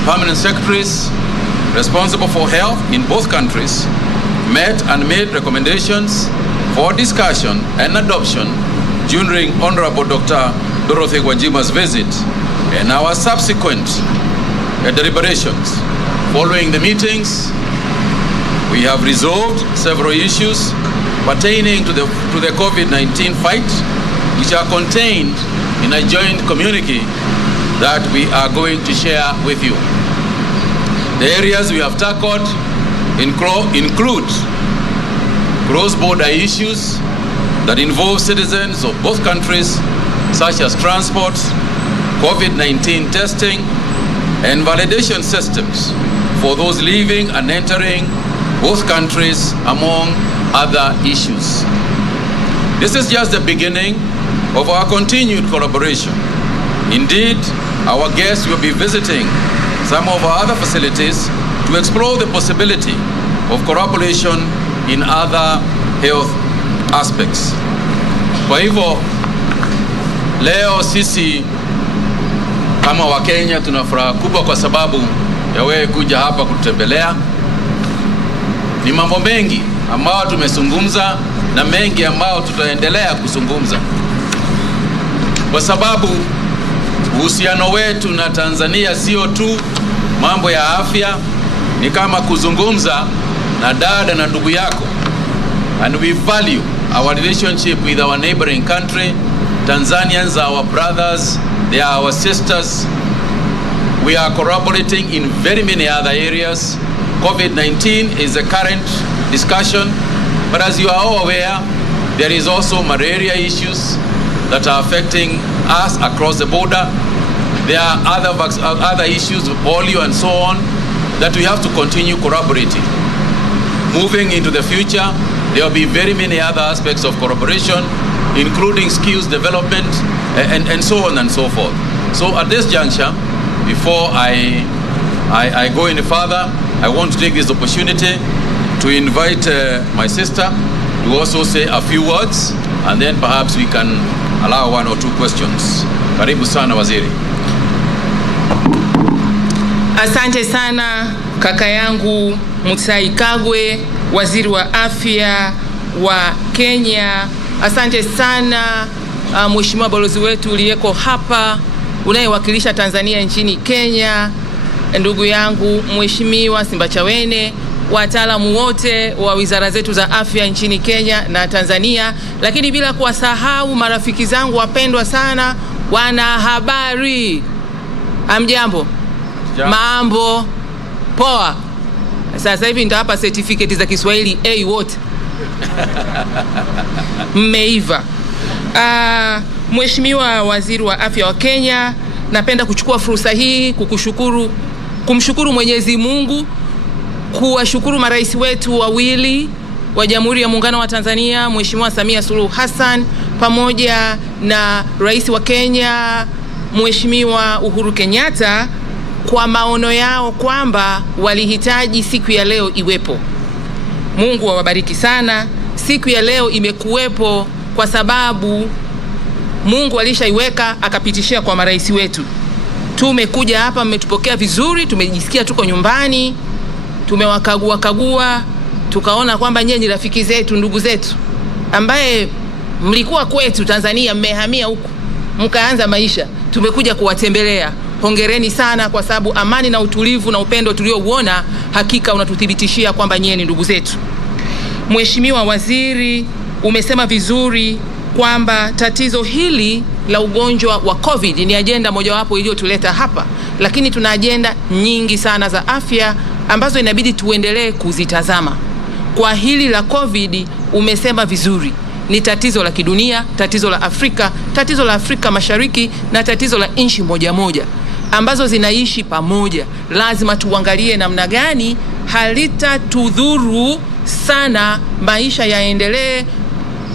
The permanent secretaries responsible for health in both countries met and made recommendations for discussion and adoption during Honorable Dr. Dorothy Gwanjima's visit and our subsequent deliberations. Following the meetings, we have resolved several issues pertaining to the COVID-19 fight, which are contained in a joint communique that we are going to share with you. The areas we have tackled include cross-border issues that involve citizens of both countries, such as transport, COVID-19 testing, and validation systems for those leaving and entering both countries, among other issues. This is just the beginning of our continued collaboration. Indeed, our guests will be visiting some of our other facilities to explore the possibility of collaboration in other health aspects. Kwa hivyo, leo sisi kama Wakenya tuna furaha kubwa kwa sababu ya wewe kuja hapa kutembelea. Ni mambo mengi ambao tumezungumza na mengi ambao tutaendelea kuzungumza, kwa sababu uhusiano wetu na Tanzania sio tu mambo ya afya, ni kama kuzungumza na dada na ndugu yako. And we value our relationship with our neighboring country. Tanzanians are our brothers, they are our sisters. We are collaborating in very many other areas. COVID-19 is a current discussion, but as you are all aware, there is also malaria issues that are affecting us across the border. There are other issues, polio and so on, that we have to continue collaborating. Moving into the future, there will be very many other aspects of collaboration, including skills development and so on and so forth. So at this juncture, before I go any further, I want to take this opportunity to invite my sister to also say a few words, and then perhaps we can allow one or two questions. Karibu sana waziri. Asante sana kaka yangu Mutahi Kagwe, waziri wa afya wa Kenya. Asante sana mheshimiwa balozi wetu uliyeko hapa unayewakilisha Tanzania nchini Kenya, ndugu yangu mheshimiwa Simbachawene, wataalamu wote wa wizara zetu za afya nchini Kenya na Tanzania, lakini bila kuwasahau marafiki zangu wapendwa sana wana habari. Amjambo? Mambo poa. Sasa hivi nitawapa certificate za Kiswahili A wote. Mmeiva. Mheshimiwa waziri wa afya wa Kenya, napenda kuchukua fursa hii kumshukuru Mwenyezi Mungu, kuwashukuru marais wetu wawili wa Jamhuri ya Muungano wa Tanzania, Mheshimiwa Samia Suluhu Hassan pamoja na rais wa Kenya Mheshimiwa Uhuru Kenyatta kwa maono yao kwamba walihitaji siku ya leo iwepo. Mungu awabariki sana. Siku ya leo imekuwepo kwa sababu Mungu alishaiweka akapitishia kwa marais wetu. Tumekuja hapa, mmetupokea vizuri, tumejisikia tuko nyumbani, tumewakagua, tukaona kwamba nyinyi rafiki zetu, ndugu zetu ambaye mlikuwa kwetu Tanzania, mmehamia huku mkaanza maisha, tumekuja kuwatembelea. Hongereni sana, kwa sababu amani na utulivu na upendo tuliouona hakika unatuthibitishia kwamba nyinyi ni ndugu zetu. Mheshimiwa waziri, umesema vizuri kwamba tatizo hili la ugonjwa wa COVID ni ajenda mojawapo iliyotuleta hapa, lakini tuna ajenda nyingi sana za afya ambazo inabidi tuendelee kuzitazama. Kwa hili la COVID umesema vizuri, ni tatizo la kidunia, tatizo la Afrika Mashariki na tatizo la nchi moja moja ambazo zinaishi pamoja. Lazima tuangalie namna gani halitatudhuru sana, maisha yaendelee,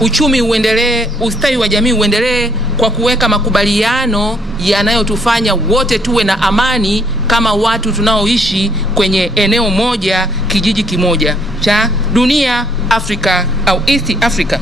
uchumi uendelee, ustawi wa jamii uendelee, kwa kuweka makubaliano yanayotufanya wote tuwe na amani kama watu tunaoishi kwenye eneo moja, kijiji kimoja cha dunia, Afrika au East Africa.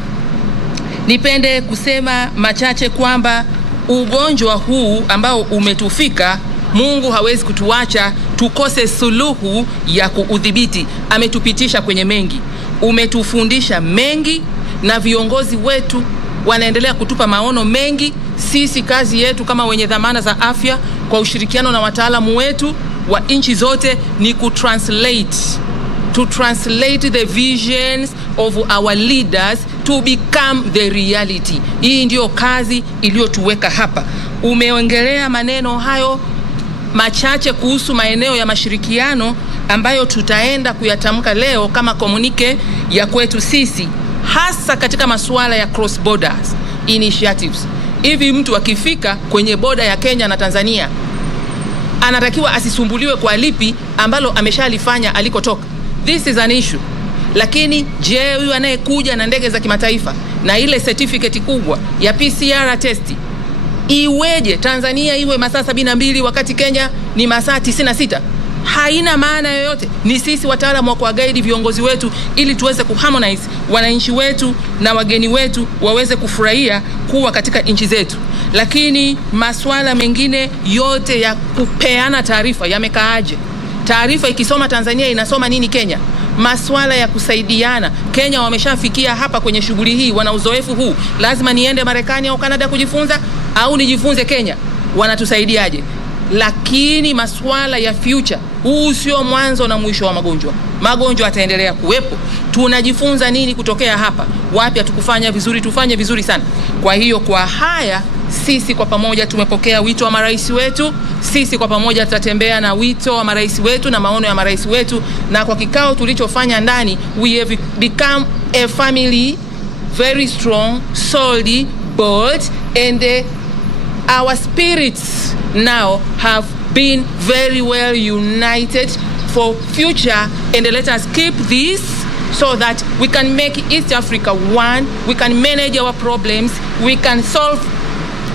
Nipende kusema machache kwamba ugonjwa huu ambao umetufika Mungu hawezi kutuacha tukose suluhu ya kuudhibiti. Ametupitisha kwenye mengi, umetufundisha mengi, na viongozi wetu wanaendelea kutupa maono mengi. Sisi kazi yetu kama wenye dhamana za afya, kwa ushirikiano na wataalamu wetu wa nchi zote, ni to translate the visions of our leaders to become the reality. Hii ndio kazi iliyotuweka hapa. Umeongelea maneno hayo machache kuhusu maeneo ya mashirikiano ambayo tutaenda kuyatamka leo kama komunike ya kwetu sisi, hasa katika masuala ya cross borders initiatives. Hivi mtu akifika kwenye boda ya Kenya na Tanzania anatakiwa asisumbuliwe kwa lipi ambalo ameshalifanya alikotoka. This is an issue. Lakini je, huyu anayekuja na ndege za kimataifa na ile certificate kubwa ya PCR test iweje Tanzania iwe masaa 72 wakati Kenya ni masaa 96? Haina maana yoyote. Ni sisi wataalamu wa kuguide viongozi wetu ili tuweze kuharmonize wananchi wetu na wageni wetu waweze kufurahia kuwa katika nchi zetu. Lakini masuala mengine yote ya kupeana taarifa yamekaaje? Taarifa ikisoma Tanzania inasoma nini Kenya? Masuala ya kusaidiana, Kenya wameshafikia hapa kwenye shughuli hii, wana uzoefu huu. Lazima niende Marekani au Canada kujifunza au nijifunze Kenya? Wanatusaidiaje? Lakini masuala ya future, huu sio mwanzo na mwisho wa magonjwa. Magonjwa yataendelea kuwepo. Tunajifunza nini kutokea hapa? Wapi hatukufanya vizuri, tufanye vizuri sana. Kwa hiyo kwa haya sisi kwa pamoja tumepokea wito wa marais wetu. Sisi kwa pamoja tutatembea na wito wa marais wetu na maono ya marais wetu, na kwa kikao tulichofanya ndani, we have become a family very strong, solid, bold, and our spirits now have been very well united for future, and let us keep this so that we can make East Africa one, we can manage our problems, we can solve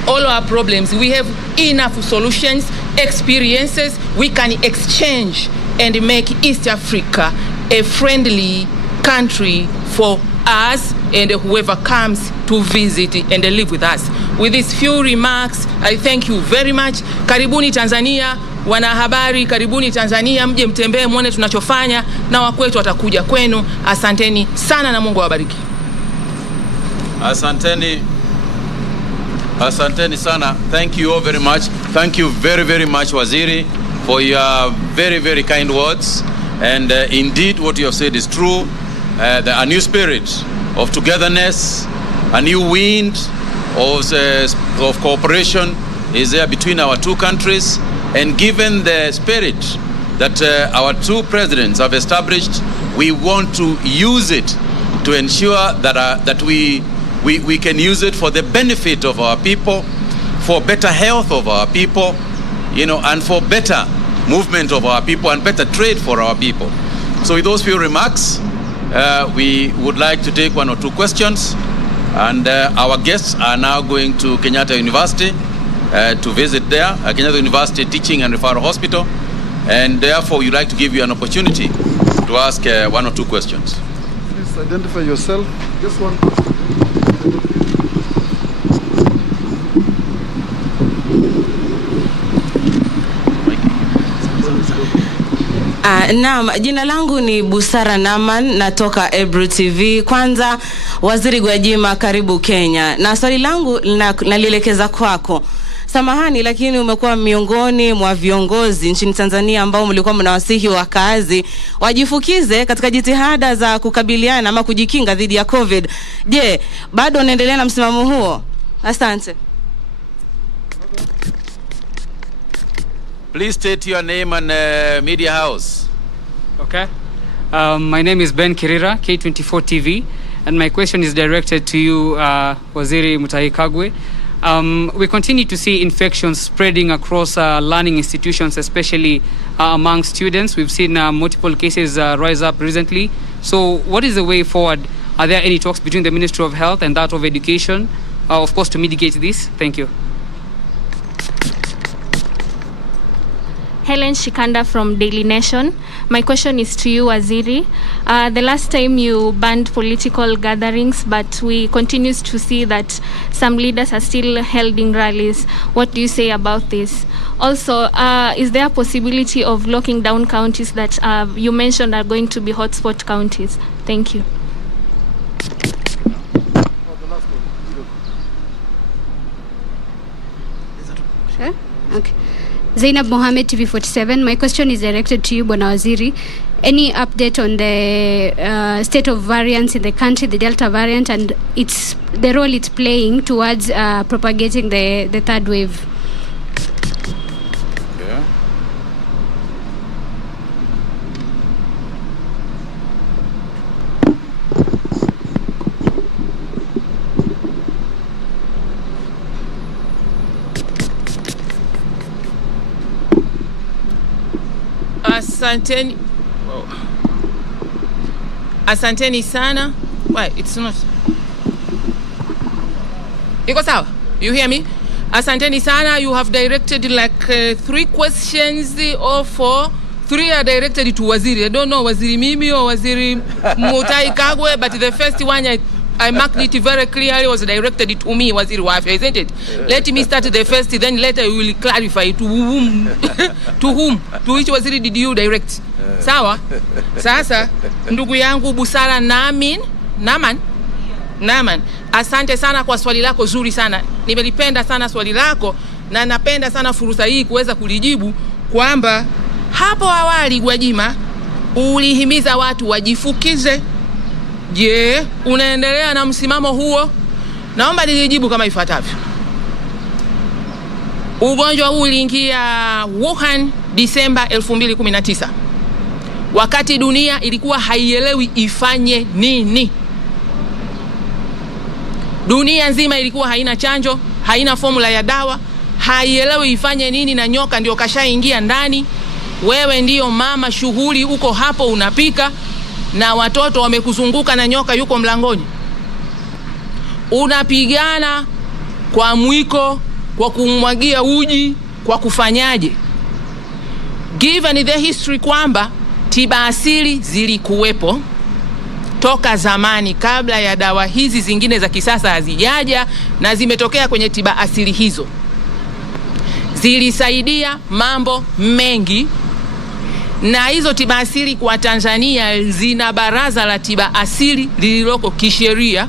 all our problems. We have enough solutions, experiences, we can exchange and make East Africa a friendly country for us and whoever comes to visit and live with us. With these few remarks, I thank you very much. Karibuni Tanzania, wanahabari, karibuni Tanzania, mje mtembee muone tunachofanya, na wakwetu watakuja kwenu. Asanteni sana na Mungu awabariki. Asanteni sana. Thank you all very much. Thank you very, very much, Waziri, for your very, very kind words. And indeed, what you have said is true. A new spirit of togetherness, a new wind of cooperation is there between our two countries. And given the spirit that our two presidents have established, we want to use it to ensure that we can use it for the benefit of our people, for better health of our people, and for better movement of our people and better trade for our people. So with those few remarks, we would like to take one or two questions, and our guests are now going to Kenyatta University to visit there, Kenyatta University Teaching and Referral Hospital, and therefore we'd like to give you an opportunity to ask one or two questions. Please identify yourself. Just one question. Naam, jina langu ni Busara Naman, natoka Ebru TV. Kwanza, Waziri Gwajima, karibu Kenya. Na swali langu nalielekeza kwako. Samahani, lakini umekuwa miongoni mwa viongozi nchini Tanzania ambao mlikuwa mnawasihi wakazi wajifukize katika jitihada za kukabiliana ama kujikinga dhidi ya COVID. Je, bado unaendelea na msimamo huo? Asante. Please state your name and media house. Okay. My name is Ben Kirira, K24 TV, and my question is directed to you, Waziri Mutahi Kagwe. We continue to see infections spreading across learning institutions, especially among students. We've seen multiple cases rise up recently. So what is the way forward? Are there any talks between the Ministry of Health and that of Education, of course, to mitigate this? Thank you. Helen Shikanda from Daily Nation. My question is to you, Waziri. The last time you banned political gatherings, but we continue to see that some leaders are still holding rallies. What do you say about this? Also, is there a possibility of locking down counties that you mentioned are going to be hotspot counties? Thank you. Okay. Zainab Mohammed, TV47. My question is directed to you, Bwana Waziri. Any update on the state of variants in the country, the Delta variant, and the role it's playing towards propagating the third wave? Yeah. Asanteni sana. Why? It's not. Iko sawa? You hear me? Asanteni sana. You have directed like 3 questions or 4. 3 are directed to Waziri. I don't know Waziri Mimi or Waziri Mutahi Kagwe, but the first one I marked it very clearly was directed to me, Waziri wa Afya, isn't it? Let me start the first, then later you will clarify to whom, to which Waziri did you direct? Sawa? Sasa, ndugu yangu Busara Naman, asante sana kwa swali lako zuri sana. Nimelipenda sana swali lako na napenda sana fursa hii kuweza kulijibu kwamba hapo awali Gwajima ulihimiza watu wajifukize. Je, unaendelea na msimamo huo? Naomba nilijibu kama ifuatavyo. Ugonjwa huu uliingia Wuhan Disemba 2019. Wakati dunia ilikuwa haielewi ifanye nini. Dunia nzima ilikuwa haina chanjo, haina formula ya dawa, haielewi ifanye nini, na nyoka ndio kashaingia ndani. Wewe ndio mama, shughuli uko hapo unapika na watoto wamekuzunguka na nyoka yuko mlangoni. Unapigana kwa mwiko, kwa kumwagia uji, kwa kufanyaje? Given the history kwamba tiba asili zilikuwepo toka zamani kabla ya dawa hizi zingine za kisasa hazijaja, na zimetokea kwenye tiba asili hizo. Zilisaidia mambo mengi, na hizo tiba asili kwa Tanzania zina baraza la tiba asili lililoko kisheria,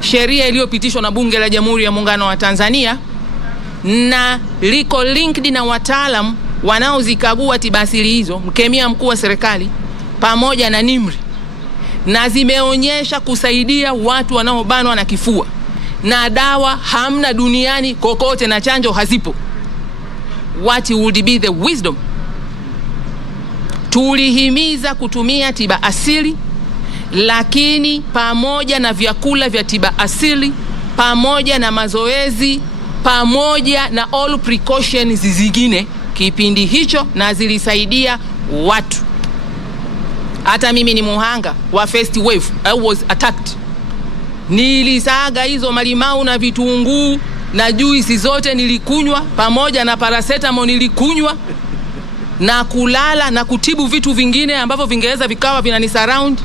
sheria iliyopitishwa na Bunge la Jamhuri ya Muungano wa Tanzania, na liko linked na wataalamu wanaozikagua tiba asili hizo, mkemia mkuu wa serikali pamoja na NIMRI, na zimeonyesha kusaidia watu wanaobanwa na kifua, na dawa hamna duniani kokote na chanjo hazipo. What would be the wisdom? Tulihimiza kutumia tiba asili, lakini pamoja na vyakula vya tiba asili, pamoja na mazoezi, pamoja na all precautions zingine kipindi hicho, na zilisaidia watu. Hata mimi ni muhanga wa first wave. I was attacked. Nilisaga hizo malimau na vitunguu na juisi zote nilikunywa, pamoja na paracetamol nilikunywa, na kulala na kutibu vitu vingine ambavyo vingeweza vikawa vinanisurround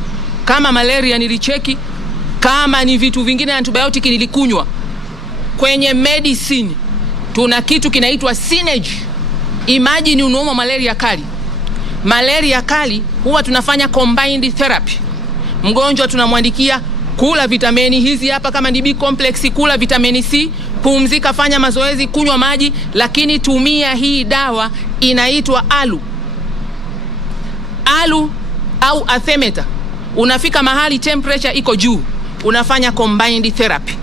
kama malaria nilicheki, kama ni vitu vingine antibiotic nilikunywa. Kwenye medicine tuna kitu kinaitwa synergy. Imagine unaumwa malaria kali. Malaria kali huwa tunafanya combined therapy. Mgonjwa tunamwandikia kula vitamini hizi hapa, kama ni B complex kula vitamini C, pumzika, fanya mazoezi, kunywa maji, lakini tumia hii dawa inaitwa alu au artemether. Unafika mahali temperature iko juu, unafanya combined therapy.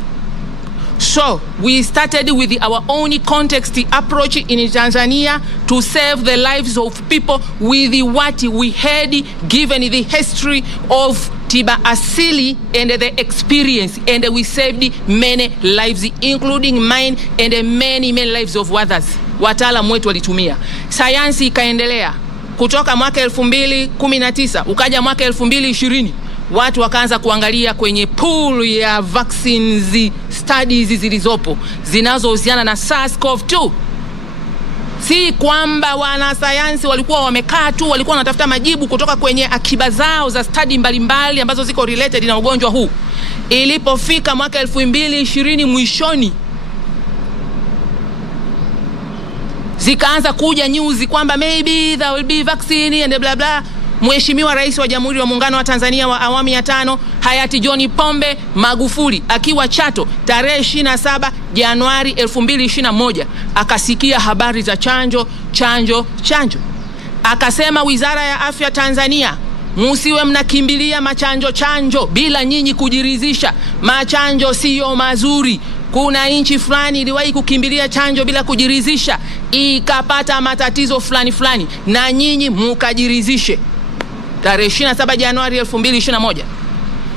So we started with our own context approach in Tanzania to save the lives of people with what we had, given the history of tiba asili and the experience, and we saved many lives, including mine and many lives of others. Wataalamu wetu walitumia. Sayansi ikaendelea kutoka mwaka 2019 ukaja mwaka 2020. Watu wakaanza kuangalia kwenye pool ya vaccines studies zilizopo zinazohusiana na SARS-CoV-2. Si kwamba wanasayansi walikuwa wamekaa tu, walikuwa wanatafuta majibu kutoka kwenye akiba zao za study mbalimbali ambazo ziko related na ugonjwa huu. Ilipofika mwaka 2020 mwishoni, zikaanza kuja news kwamba maybe there will be vaccine and blah blah. Mheshimiwa Rais wa Jamhuri ya Muungano wa Tanzania wa awamu ya 5 hayati John Pombe Magufuli akiwa Chato tarehe 27 Januari 2021 akasikia habari za chanjo. Akasema Wizara ya Afya Tanzania, musiwe mnakimbilia chanjo bila nyinyi kujiridhisha. Machanjo sio mazuri. Kuna nchi fulani iliwahi kukimbilia chanjo bila kujiridhisha, ikapata matatizo fulani na nyinyi mukajiridhishe. Tarehe 27 Januari 2021.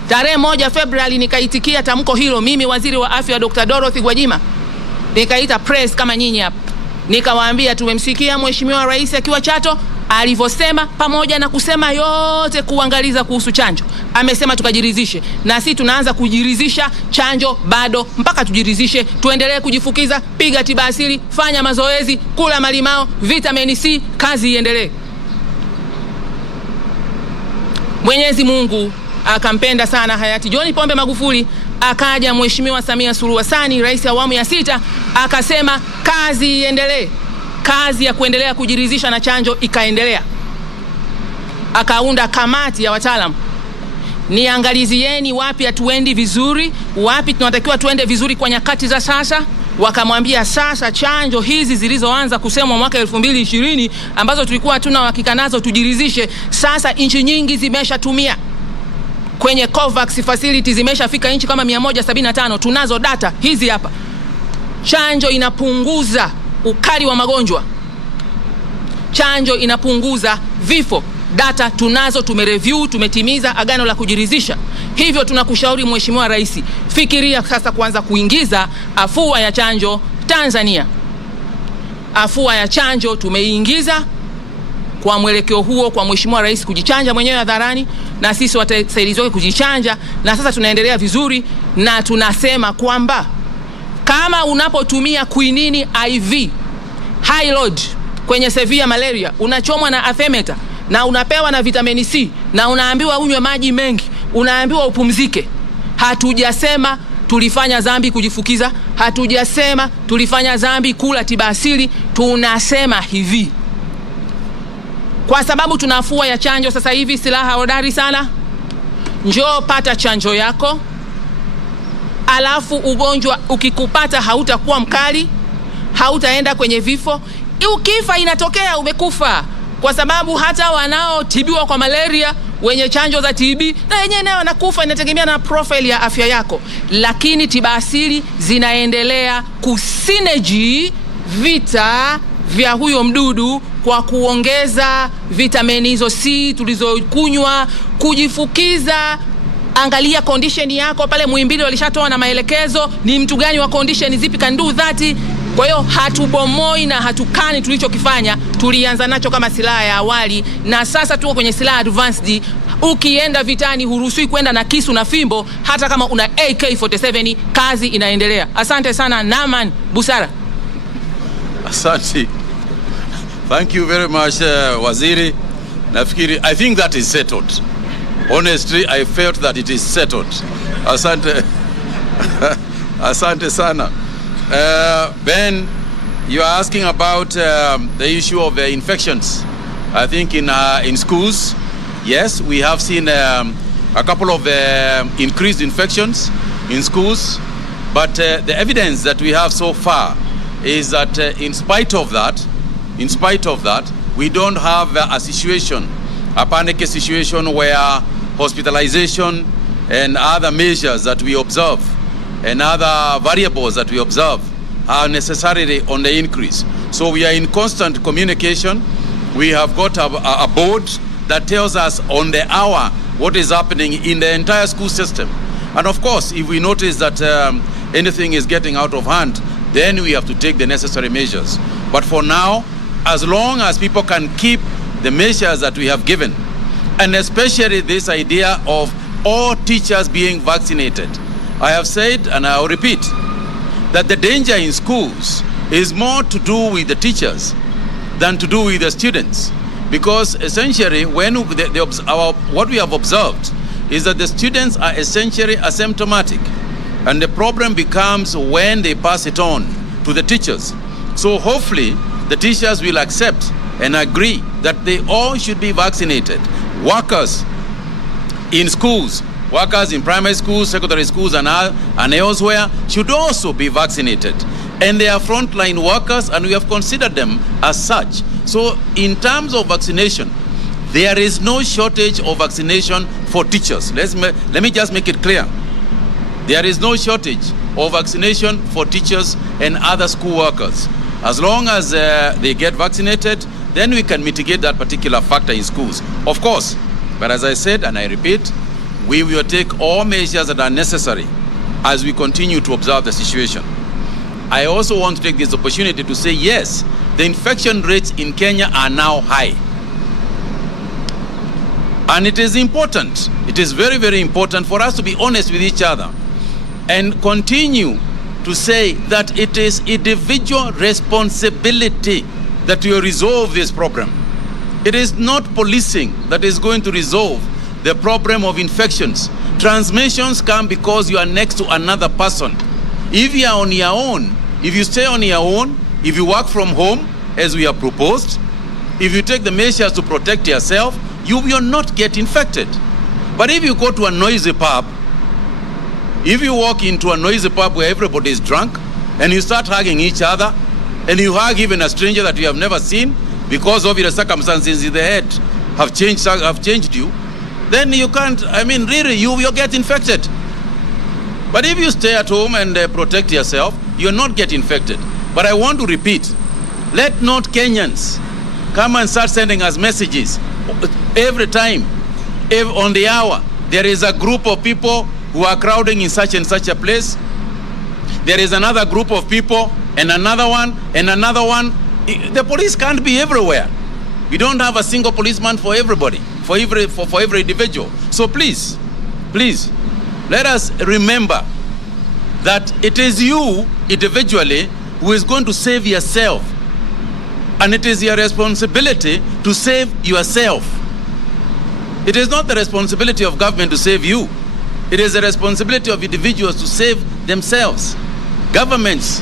Tarehe 1 Februari nikaitikia tamko hilo mimi, Waziri wa Afya Dr. Dorothy Gwajima. Nikaita press kama nyinyi hapa. Nikawaambia tumemsikia Mheshimiwa Rais akiwa Chato alivyosema, pamoja na kusema yote kuangaliza kuhusu chanjo. Amesema tukajiridhishe, na sisi tunaanza kujiridhisha. Chanjo bado, mpaka tujiridhishe. Tuendelee kujifukiza, piga tiba asili, fanya mazoezi, kula malimao, vitamin C, kazi iendelee. Mwenyezi Mungu akampenda sana hayati John Pombe Magufuli, akaja Mheshimiwa Samia Suluhu Hassan, rais wa awamu ya 6, akasema kazi iendelee. Kazi ya kuendelea kujiridhisha na chanjo ikaendelea. Akaunda kamati ya wataalamu, niangalizieni wapi hatuendi vizuri, wapi tunatakiwa tuende vizuri kwa nyakati za sasa. Wakamwambia sasa chanjo hizi zilizoanza kusemwa mwaka 2020 ambazo tulikuwa hatuna uhakika nazo tujiridhishe, sasa nchi nyingi zimeshatumia. Kwenye COVAX facility zimeshafika nchi kama 175, tunazo data hizi hapa. Chanjo inapunguza ukali wa magonjwa. Chanjo inapunguza vifo. Data tunazo, tumereview, tumetimiza agano la kujiridhisha. Hivyo tunakushauri Mheshimiwa Rais, fikiria sasa kuanza kuingiza afua ya chanjo Tanzania. Afua ya chanjo tumeingiza kwa mwelekeo huo, kwa Mheshimiwa Rais kujichanja mwenyewe hadharani na sisi wasaidizi wake kujichanja, na sasa tunaendelea vizuri. Na tunasema kwamba kama unapotumia quinini IV high load kwenye severe malaria, unachomwa na artemether na unapewa na vitamin C na unaambiwa unywe maji mengi, unaambiwa upumzike. Hatujasema tulifanya dhambi kujifukiza, hatujasema tulifanya dhambi kula tiba asili. Tunasema hivi, kwa sababu tunafua ya chanjo sasa hivi, silaha hodari sana. Njoo pata chanjo yako, alafu ugonjwa ukikupata hautakuwa mkali, hautaenda kwenye vifo. Ukifa inatokea umekufa, kwa sababu hata wanaotibiwa kwa malaria wenye chanjo za TB na wenyewe nao wanakufa, inategemea na profile ya afya yako. Lakini tiba asili zinaendelea kusinergy vita vya huyo mdudu kwa kuongeza vitamini hizo C tulizokunywa, kujifukiza. Angalia condition yako pale. Muhimbili walishatoa na maelekezo ni mtu gani wa condition zipi can do that. Kwa hiyo hatubomoi na hatukani tulichokifanya. Tulianza nacho kama silaha ya awali na sasa tuko kwenye silaha advanced. Ukienda vitani huruhusiwi kwenda na kisu na fimbo, hata kama una AK47. Kazi inaendelea. Asante sana Naman Busara. Asante. Thank you very much Waziri. Nafikiri, I think that is settled. Honestly, I felt that it is settled. Asante. Asante sana. Ben, you are asking about the issue of infections. I think in schools, yes, we have seen a couple of increased infections in schools, but the evidence that we have so far is that in spite of that, we don't have a panic situation where hospitalization and other measures that we observe and other variables that we observe are necessarily on the increase. So we are in constant communication. We have got a board that tells us on the hour what is happening in the entire school system. And of course, if we notice that anything is getting out of hand, then we have to take the necessary measures. But for now, as long as people can keep the measures that we have given, and especially this idea of all teachers being vaccinated, I have said, and I'll repeat, that the danger in schools is more to do with the teachers than to do with the students. Because essentially, when what we have observed is that the students are essentially asymptomatic. And the problem becomes when they pass it on to the teachers. So hopefully, the teachers will accept and agree that they all should be vaccinated. Workers in schools, workers in primary schools, secondary schools, and elsewhere should also be vaccinated. And they are frontline workers, and we have considered them as such. So in terms of vaccination, there is no shortage of vaccination for teachers. Let me just make it clear. There is no shortage of vaccination for teachers and other school workers. As long as they get vaccinated, then we can mitigate that particular factor in schools. Of course, but as I said, and I repeat, we will take all measures that are necessary as we continue to observe the situation. I also want to take this opportunity to say, yes, the infection rates in Kenya are now high. And it is important, it is very, very important for us to be honest with each other and continue to say that it is individual responsibility that we resolve this problem. It is not policing that is going to resolve the problem of infections. Transmissions come because you are next to another person. If you are on your own, if you stay on your own, if you work from home, as we have proposed, if you take the measures to protect yourself, you will not get infected. But if you go to a noisy pub, if you walk into a noisy pub where everybody is drunk, and you start hugging each other, and you hug even a stranger that you have never seen, because of your circumstances in the head have changed you, then you can't, really, you will get infected. But if you stay at home and protect yourself, you'll not get infected. But I want to repeat, let not Kenyans come and start sending us messages every time, on the hour. There is a group of people who are crowding in such and such a place. There is another group of people, and another one, and another one. The police can't be everywhere. We don't have a single policeman for everybody, for every individual. So please, let us remember that it is you individually who is going to save yourself. And it is your responsibility to save yourself. It is not the responsibility of government to save you. It is the responsibility of individuals to save themselves. Governments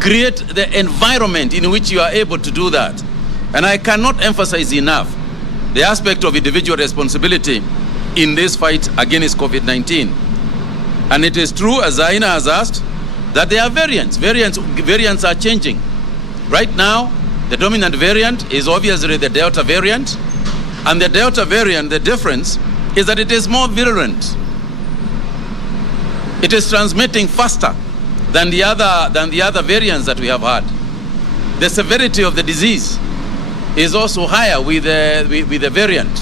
create the environment in which you are able to do that. And I cannot emphasize enough the aspect of individual responsibility in this fight against COVID-19. And it is true, as Zaina has asked, that there are variants. Variants are changing. Right now, the dominant variant is obviously the Delta variant. And the Delta variant, the difference is that it is more virulent. It is transmitting faster than the other variants that we have had. The severity of the disease is also higher with the variant.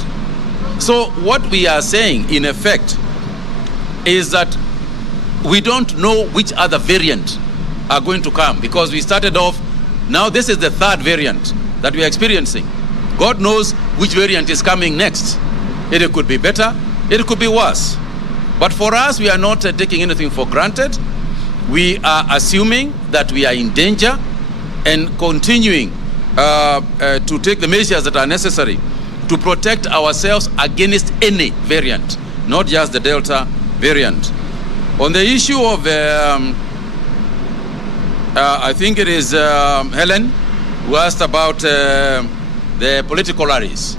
So what we are saying, in effect, is that we don't know which other variant are going to come, because we started off, now this is the third variant that we are experiencing. God knows which variant is coming next. It could be better, it could be worse. But for us, we are not taking anything for granted. We are assuming that we are in danger and continuing to take the measures that are necessary to protect ourselves against any variant, not just the Delta variant. On the issue of, I think it is Helen who asked about the political rallies.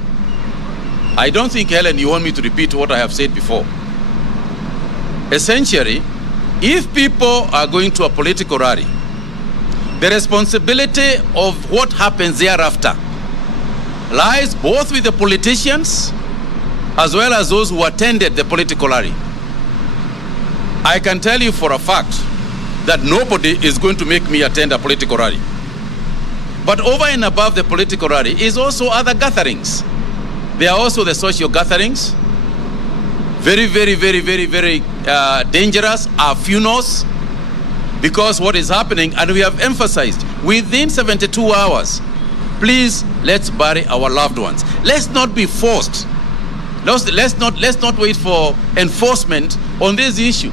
I don't think, Helen, you want me to repeat what I have said before. Essentially, if people are going to a political rally, the responsibility of what happens thereafter lies both with the politicians as well as those who attended the political rally. I can tell you for a fact that nobody is going to make me attend a political rally. But over and above the political rally is also other gatherings. There are also the social gatherings. Very, very, very, very, very dangerous are funerals, because what is happening, and we have emphasized, within 72 hours, please, let's bury our loved ones. Let's not be forced. Let's not wait for enforcement on this issue,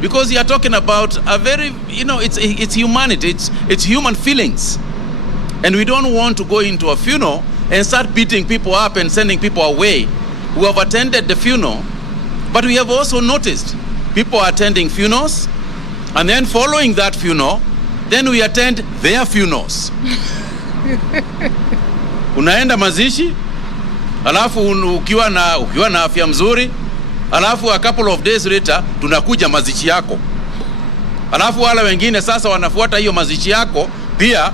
because you are talking about a very, it's humanity, it's human feelings. And we don't want to go into a funeral and start beating people up and sending people away who have attended the funeral. But we have also noticed people are attending funerals, and then following that funeral, then we attend their funerals. Unaenda mazishi, alafu ukiwa na afya mzuri, alafu a couple of days later tunakuja mazishi yako. Alafu wale wengine sasa wanafuata hiyo mazishi yako, pia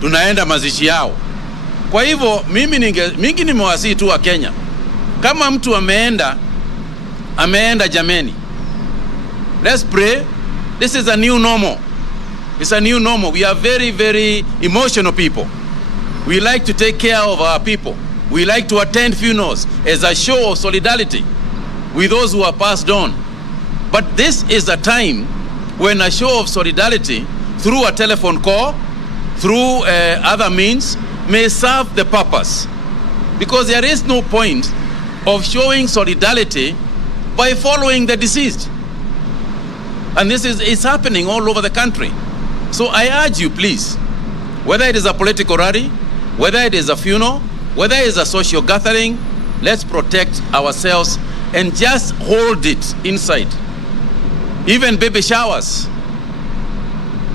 tunaenda mazishi yao. Kwa hivyo mingi nimewasihi tu wa Kenya, kama mtu ameenda jameni, let's pray. This is a new normal. It's a new normal. We are very, very emotional people. We like to take care of our people. We like to attend funerals as a show of solidarity with those who are passed on. But this is a time when a show of solidarity through a telephone call, through other means, may serve the purpose. Because there is no point of showing solidarity by following the deceased. And this is happening all over the country. So I urge you, please, whether it is a political rally, whether it is a funeral, whether it is a social gathering, let's protect ourselves and just hold it inside. Even baby showers.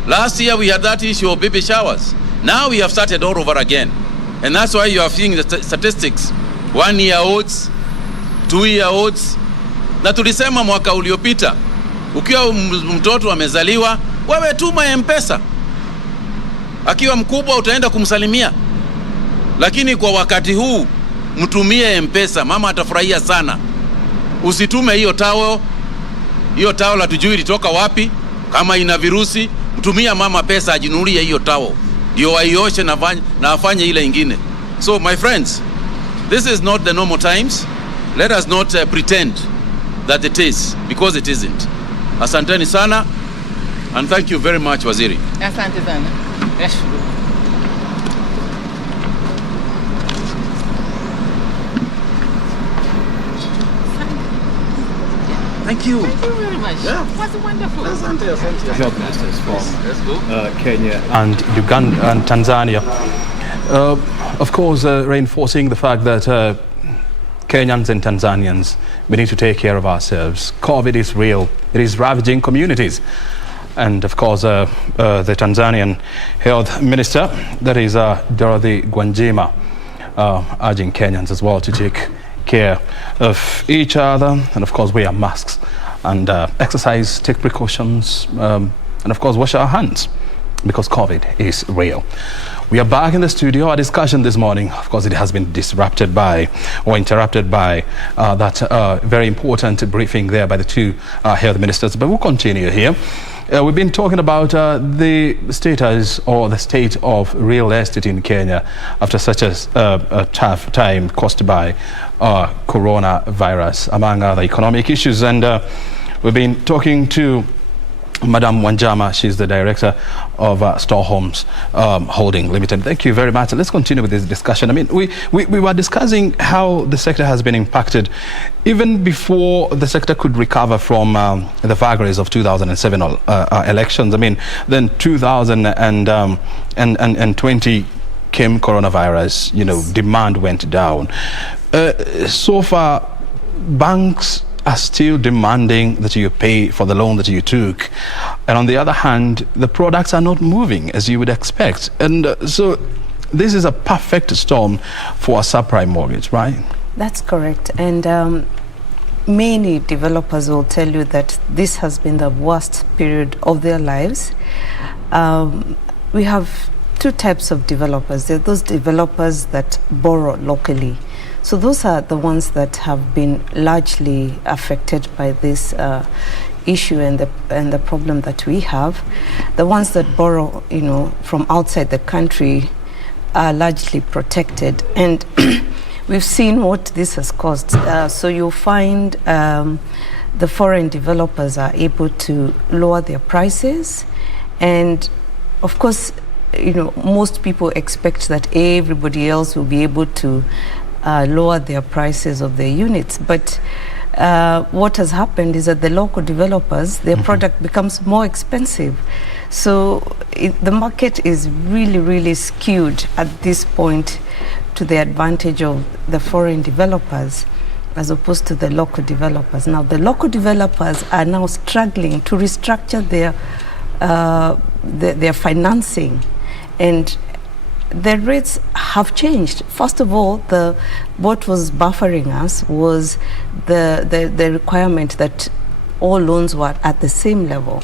Last year we had that issue of baby showers. Now we have started all over again. And that's why you are seeing the statistics. 1-year-olds, 2-year-olds. Na tulisema mwaka uliopita, ukiwa mtoto amezaliwa, wewe tuma M-Pesa. Akiwa mkubwa utaenda kumsalimia. Lakini kwa wakati huu, mtumie M-Pesa, mama atafurahia sana. Usitume hiyo tao la tujui ilitoka wapi, kama ina virusi, mtumia mama pesa ajinunulie hiyo tao. Ndio aioshe na afanye ile ingine. So my friends, this is not the normal times. Let us not pretend that it is, because it isn't. Asanteni sana, and thank you very much, Waziri. Asante sana. Nashukuru. Thank you. Thank you very much. Yeah. It was wonderful. Health ministers from Kenya and Uganda and Tanzania. Of course, reinforcing the fact that Kenyans and Tanzanians, we need to take care of ourselves. COVID is real. It is ravaging communities. And of course, the Tanzanian health minister, that is Dorothy Gwajima, urging Kenyans as well to take care of each other, and of course wear masks and exercise, take precautions, and of course wash our hands, because COVID is real. We are back in the studio. Our discussion this morning, of course, it has been disrupted by or interrupted by that very important briefing there by the two health ministers, but we'll continue here. We've been talking about the status or the state of real estate in Kenya after such a tough time caused by coronavirus, among other economic issues. And we've been talking to Madam Wanjama. She's the director of Store Homes Holding Limited. Thank you very much. Let's continue with this discussion. I mean, we were discussing how the sector has been impacted even before the sector could recover from the vagaries of 2007 elections. I mean, then 2020 came coronavirus, you know, demand went down. So far, banks are still demanding that you pay for the loan that you took. And on the other hand, the products are not moving as you would expect. And so this is a perfect storm for a subprime mortgage, right? That's correct. And many developers will tell you that this has been the worst period of their lives. We have two types of developers. There are those developers that borrow locally. So those are the ones that have been largely affected by this issue and the problem that we have. The ones that borrow, you know, from outside the country are largely protected, and we've seen what this has caused. So you'll find the foreign developers are able to lower their prices, and of course, you know, most people expect that everybody else will be able to lower their prices of their units. But what has happened is that the local developers, their product becomes more expensive. So the market is really skewed at this point to the advantage of the foreign developers as opposed to the local developers. Now the local developers are now struggling to restructure their financing, and the rates have changed. First of all, what was buffering us was the requirement that all loans were at the same level.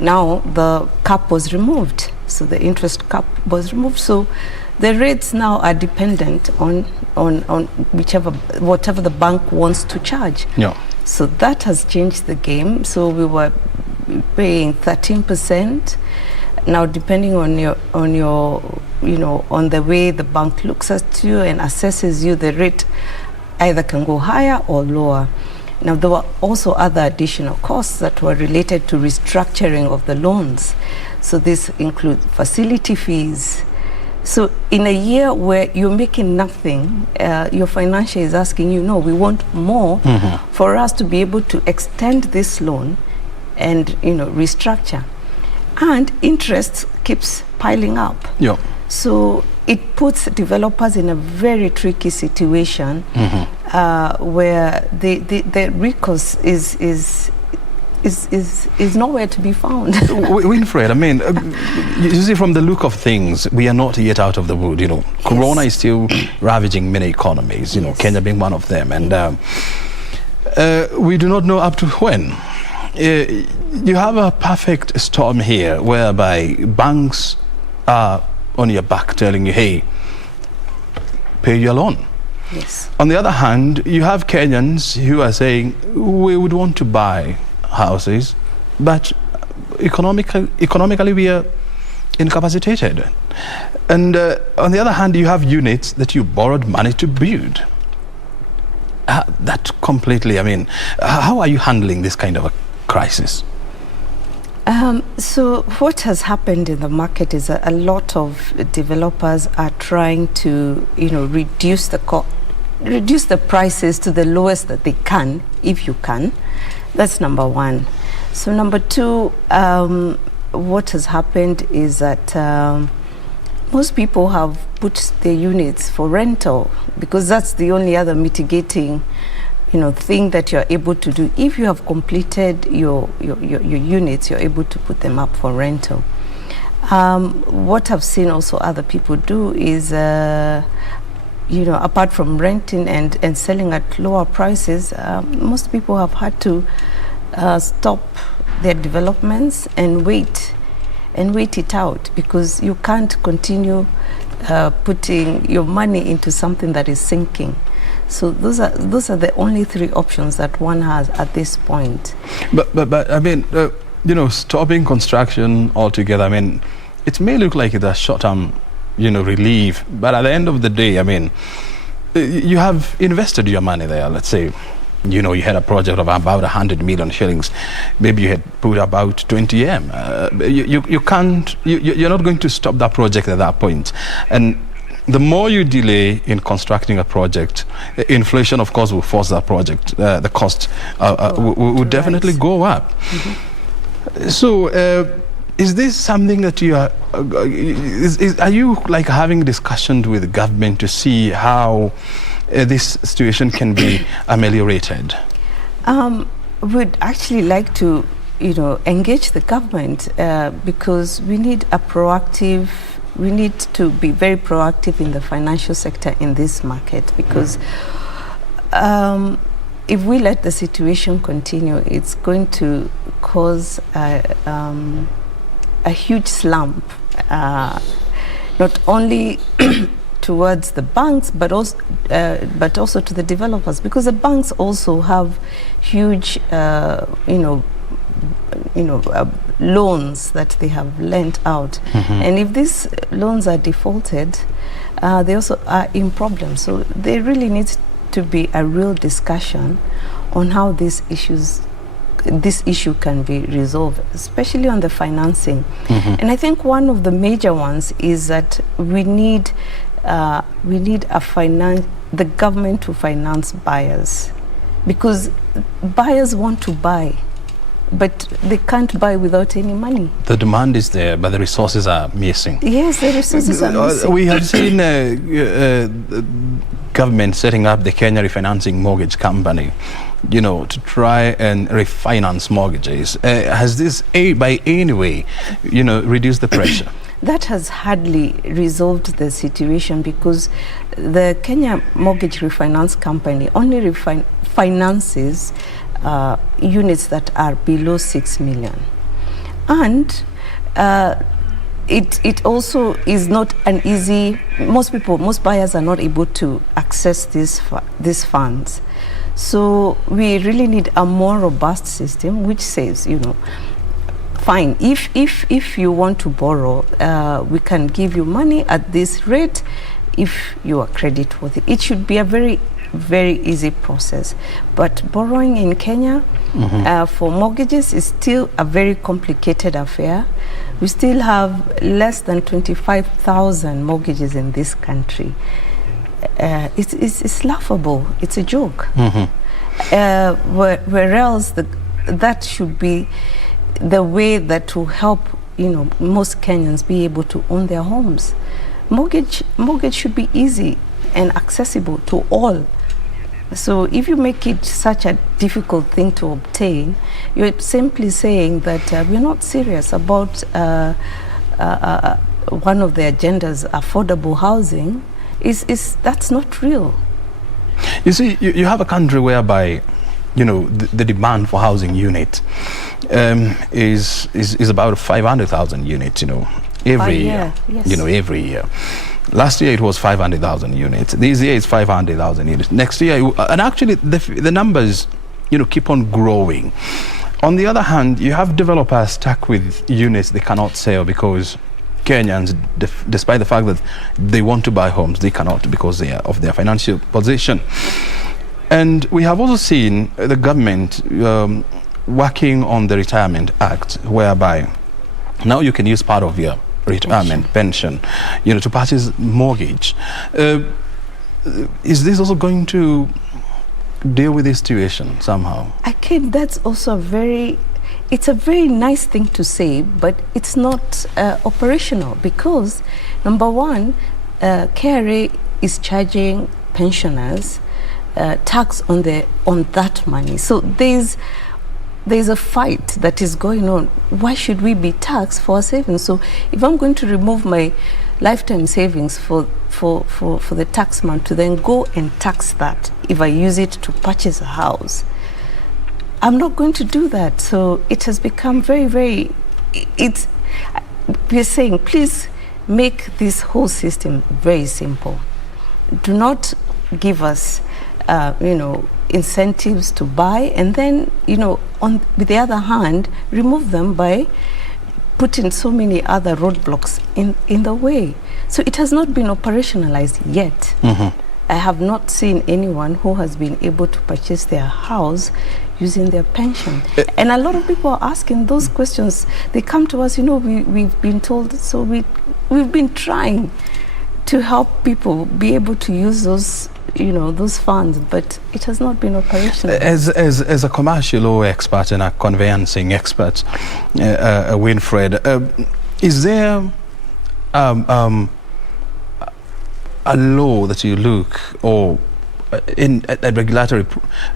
Now the cap was removed, so the interest cap was removed. So the rates now are dependent on whatever the bank wants to charge. Yeah. So that has changed the game. So we were paying 13%. Now, depending on your on the way the bank looks at you and assesses you, the rate either can go higher or lower. Now, there were also other additional costs that were related to restructuring of the loans. So this includes facility fees. So in a year where you're making nothing, your financier is asking you, no, we want more for us to be able to extend this loan and restructure. And interest keeps piling up. Yeah. So it puts developers in a very tricky situation where the recourse is nowhere to be found. Winfred, I mean, you see, from the look of things, we are not yet out of the wood. Corona is still ravaging many economies. Kenya being one of them, and we do not know up to when. You have a perfect storm here, whereby banks are on your back, telling you, "Hey, pay your loan." Yes. On the other hand, you have Kenyans who are saying, "We would want to buy houses, but economically we are incapacitated." And on the other hand, you have units that you borrowed money to build. That completely, I mean, how are you handling this kind of a crisis? So what has happened in the market is a lot of developers are trying to reduce the prices to the lowest that they can, if you can. That's number one. So number two, what has happened is that most people have put their units for rental, because that's the only other mitigating thing that you're able to do. If you have completed your units, you're able to put them up for rental. What I've seen also other people do is apart from renting and selling at lower prices, most people have had to stop their developments and wait it out, because you can't continue putting your money into something that is sinking. So those are the only three options that one has at this point. But I mean, stopping construction altogether, I mean, it may look like it's a short-term relief, but at the end of the day, I mean, you have invested your money there. Let's say, you had a project of about 100 million shillings. Maybe you had put about 20 M. You're not going to stop that project at that point. And the more you delay in constructing a project, inflation, of course, will force that project. The cost will definitely go up. So, is this something that you are? Are you like having discussions with the government to see how this situation can be ameliorated? We'd actually like to, engage the government because we need to be very proactive in the financial sector in this market, because if we let the situation continue, it's going to cause a huge slump, not only towards the banks, but also to the developers, because the banks also have huge, loans that they have lent out, and if these loans are defaulted, they also are in problems. So there really needs to be a real discussion on how this issue can be resolved, especially on the financing. And I think one of the major ones is that we need the government to finance buyers, because buyers want to buy. but they can't buy without any money. The demand is there, but the resources are missing. Yes, the resources are missing. We have seen government setting up the Kenya Refinancing Mortgage Company, to try and refinance mortgages. Has this, by any way, reduced the pressure? That has hardly resolved the situation, because the Kenya Mortgage Refinance Company only finances units that are below 6 million. And it also is not an easy, most buyers are not able to access these funds. So we really need a more robust system which says, fine, if you want to borrow, we can give you money at this rate if you are credit worthy. It should be a very, very easy process. But borrowing in Kenya for mortgages is still a very complicated affair. We still have less than 25,000 mortgages in this country. It's laughable. It's a joke. Where else that should be the way that will help most Kenyans be able to own their homes. Mortgage should be easy and accessible to all. So if you make it such a difficult thing to obtain, you're simply saying that we're not serious about one of the agendas, affordable housing. That's not real. You see, you have a country whereby the demand for housing unit is about 500,000 units, every year. Yes. Every year. Last year it was 500,000 units. This year it's 500,000 units. Next year, and actually the numbers, keep on growing. On the other hand, you have developers stuck with units they cannot sell because Kenyans, despite the fact that they want to buy homes, they cannot because of their financial position. And we have also seen the government working on the Retirement Act, whereby now you can use part of your retirement pension, to purchase mortgage. Is this also going to deal with this situation somehow? That's also it's a very nice thing to say, but it's not operational, because number one, KRA is charging pensioners tax on that money. So there's a fight that is going on. Why should we be taxed for our savings? So if I'm going to remove my lifetime savings for the tax man to then go and tax that if I use it to purchase a house, I'm not going to do that. So it has become very, very, we're saying, please make this whole system very simple. Do not give us incentives to buy, and then with the other hand, remove them by putting so many other roadblocks in the way. So it has not been operationalized yet. I have not seen anyone who has been able to purchase their house using their pension. And a lot of people are asking those questions. They come to us, we've been told, so we've been trying to help people be able to use those funds, but it has not been operational. As a commercial law expert and a conveyancing expert, Winfred, is there a law that you look, or in a regulatory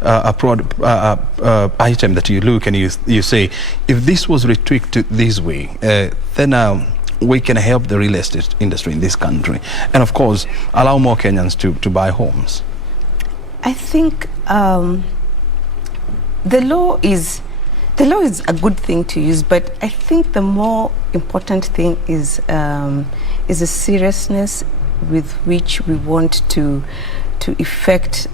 item that you look and you say, if this was retweaked this way, then we can help the real estate industry in this country, and of course allow more Kenyans to buy homes? I think the law is a good thing to use, but I think the more important thing is the seriousness with which we want to effect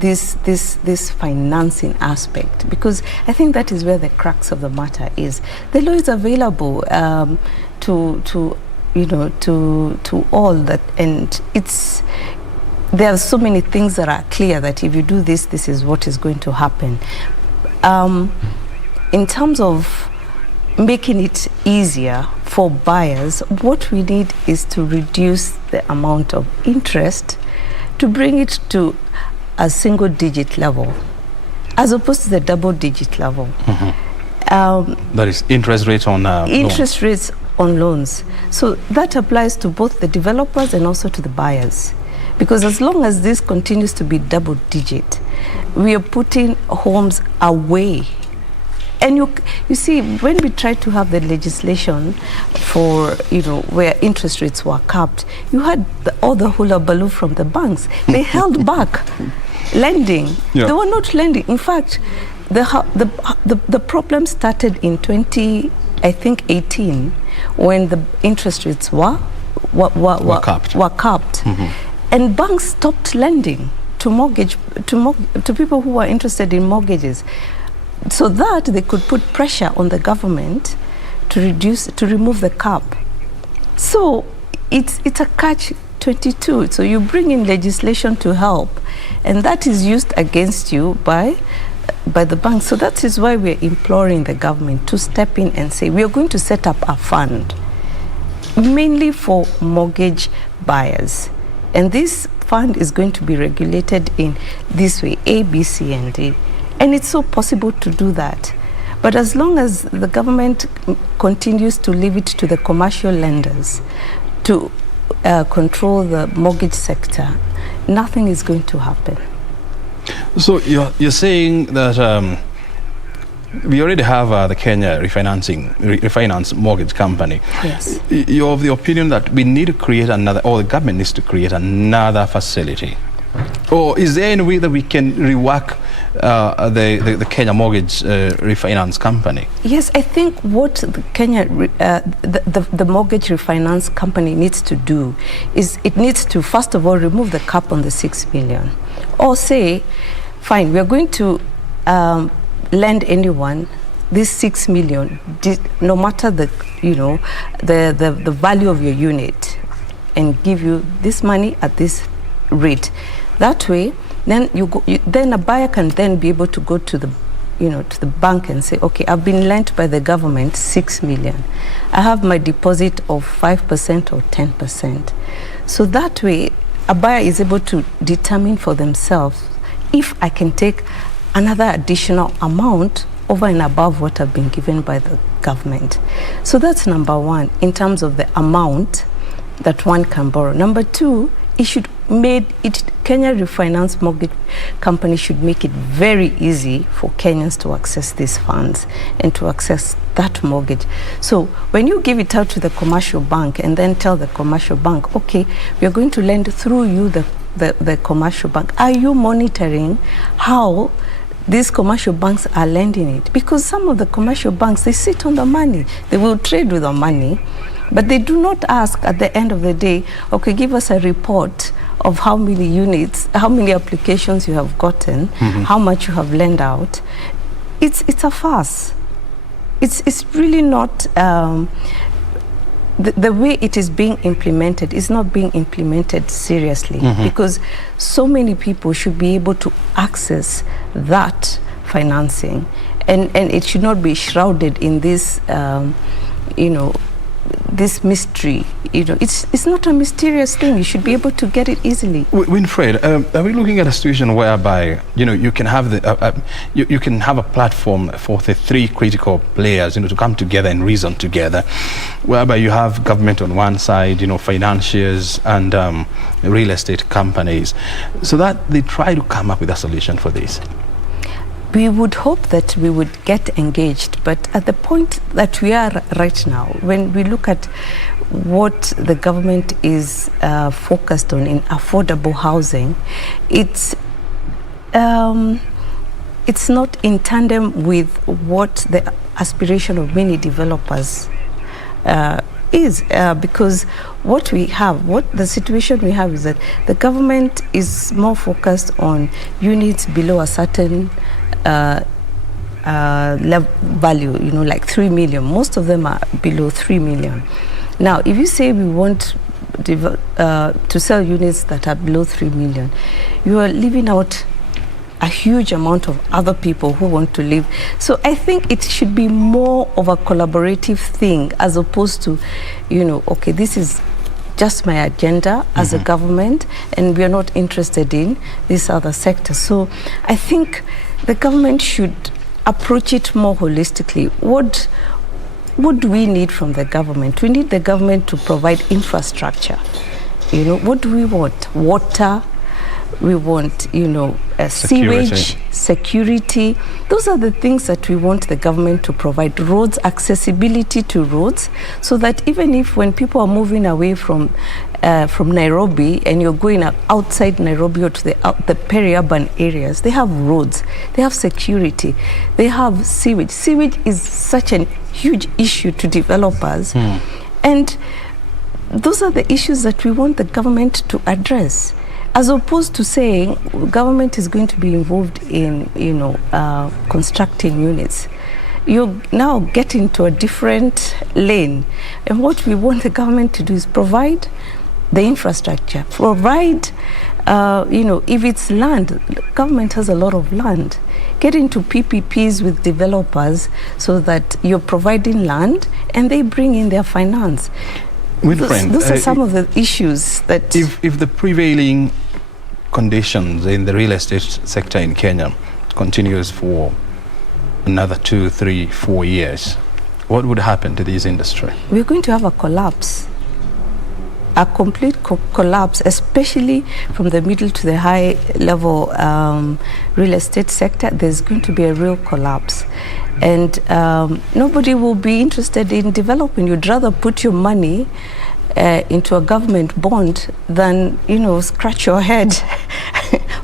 this financing aspect, because I think that is where the crux of the matter is. The law is available to all that, and there are so many things that are clear that if you do this, this is what is going to happen. In terms of making it easier for buyers, what we need is to reduce the amount of interest to bring it to a single-digit level. as opposed to the double-digit level. That is interest rates on interest rates on loans. So that applies to both the developers and also to the buyers. Because as long as this continues to be double-digit, we are putting homes away. And you see, when we tried to have the legislation for, where interest rates were capped, you had all the hula baloo from the banks. They held back lending. Yeah. They were not lending. In fact, the problem started in 2018 when the interest rates were capped. And banks stopped lending to people who were interested in mortgages, so that they could put pressure on the government to remove the cap. So it's a catch-22. So you bring in legislation to help, and that is used against you by the banks. So that is why we're imploring the government to step in and say, we are going to set up a fund mainly for mortgage buyers. And this fund is going to be regulated in this way, A, B, C, and D. And it's so possible to do that. But as long as the government continues to leave it to the commercial lenders to control the mortgage sector, nothing is going to happen. So you're saying that we already have the Kenya refinance mortgage company. Yes. You're of the opinion that we need to create another, or the government needs to create another facility? Or is there any way that we can rework the Kenya mortgage refinance company? Yes, I think what the the mortgage refinance company needs to do is it needs to, first of all, remove the cap on the 6 million. Or say, fine, we are going to lend anyone this 6 million, no matter the value of your unit, and give you this money at this rate. That way, then then a buyer can then be able to go to the to the bank and say, okay, I've been lent by the government 6 million. I have my deposit of 5% or 10%. So that way, a buyer is able to determine for themselves if I can take another additional amount over and above what I've been given by the government. So that's number one, in terms of the amount that one can borrow. Number two, Kenya Refinance Mortgage Company should make it very easy for Kenyans to access these funds and to access that mortgage. So when you give it out to the commercial bank and then tell the commercial bank, okay, we are going to lend through you, the commercial bank, are you monitoring how these commercial banks are lending it? Because some of the commercial banks, they sit on the money. They will trade with the money, but they do not ask at the end of the day, okay, give us a report of how many units, how many applications you have gotten, how much you have lent out. It's a farce. It's really not, the way it is being implemented is not being implemented seriously, because so many people should be able to access that financing, and it should not be shrouded in this, this mystery. It's not a mysterious thing. You should be able to get it easily. Winfred, are we looking at a situation whereby you can have you can have a platform for the three critical players to come together and reason together, whereby you have government on one side, financiers and real estate companies, so that they try to come up with a solution for this? We would hope that we would get engaged, but at the point that we are right now, when we look at what the government is focused on in affordable housing, it's not in tandem with what the aspiration of many developers is, because what the situation we have is that the government is more focused on units below a certain value, like 3 million. Most of them are below 3 million. Now, if you say we want to sell units that are below 3 million, you are leaving out a huge amount of other people who want to live. So I think it should be more of a collaborative thing, as opposed to, okay, this is just my agenda as a government, and we are not interested in this other sector. So I think the government should approach it more holistically. What do we need from the government? We need the government to provide infrastructure. You know, what do we want? Water. We want, sewage, security. Those are the things that we want the government to provide. Roads, accessibility to roads, so that even if when people are moving away from Nairobi and you're going outside Nairobi or to the peri-urban areas, they have roads, they have security, they have sewage. Sewage is such a huge issue to developers. And those are the issues that we want the government to address, as opposed to saying government is going to be involved in, constructing units. You now get into a different lane. And what we want the government to do is provide the infrastructure, provide, if it's land, government has a lot of land. Get into PPPs with developers so that you're providing land and they bring in their finance. Those are some of the issues that... If the prevailing conditions in the real estate sector in Kenya continues for another 2, 3, 4 years, what would happen to this industry? We're going to have a collapse, a complete collapse, especially from the middle to the high level real estate sector. There's going to be a real collapse. And nobody will be interested in developing. You'd rather put your money into a government bond than, scratch your head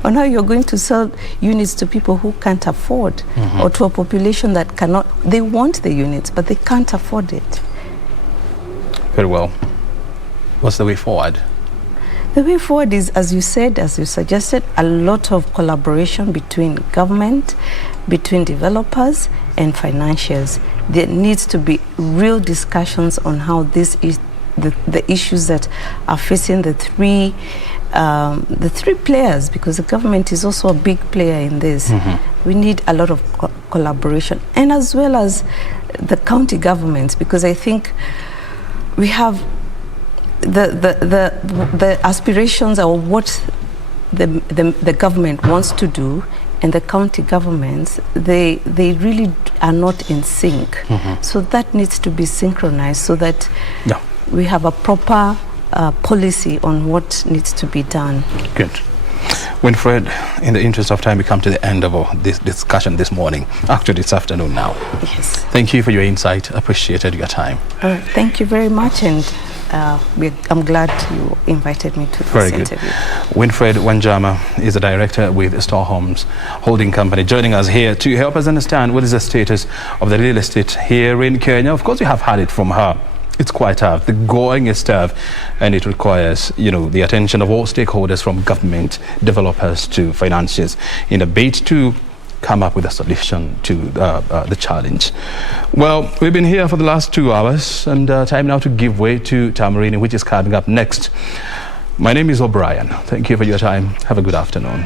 on how you're going to sell units to people who can't afford, or to a population that cannot. They want the units, but they can't afford it. Very well. What's the way forward? The way forward is, as you said, as you suggested, a lot of collaboration between government, between developers and financiers. There needs to be real discussions on how this is the issues that are facing the three players, because the government is also a big player in this. We need a lot of collaboration, and as well as the county governments, because I think we have the aspirations or what the government wants to do, and the county governments, they really are not in sync. So that needs to be synchronized so that we have a proper policy on what needs to be done. Good. Winfred, in the interest of time, we come to the end of this discussion this morning. Actually, it's afternoon now. Yes. Thank you for your insight. Appreciated your time. Thank you very much, and I'm glad you invited me to this interview. Winfred Wanjama is the director with Store Homes Holding Company, joining us here to help us understand what is the status of the real estate here in Kenya. Of course, we have heard it from her. It's quite tough. The going is tough, and it requires, the attention of all stakeholders, from government, developers to financiers, in a bid to come up with a solution to the challenge. Well, we've been here for the last 2 hours, and time now to give way to Tamarini, which is coming up next. My name is O'Brien. Thank you for your time. Have a good afternoon.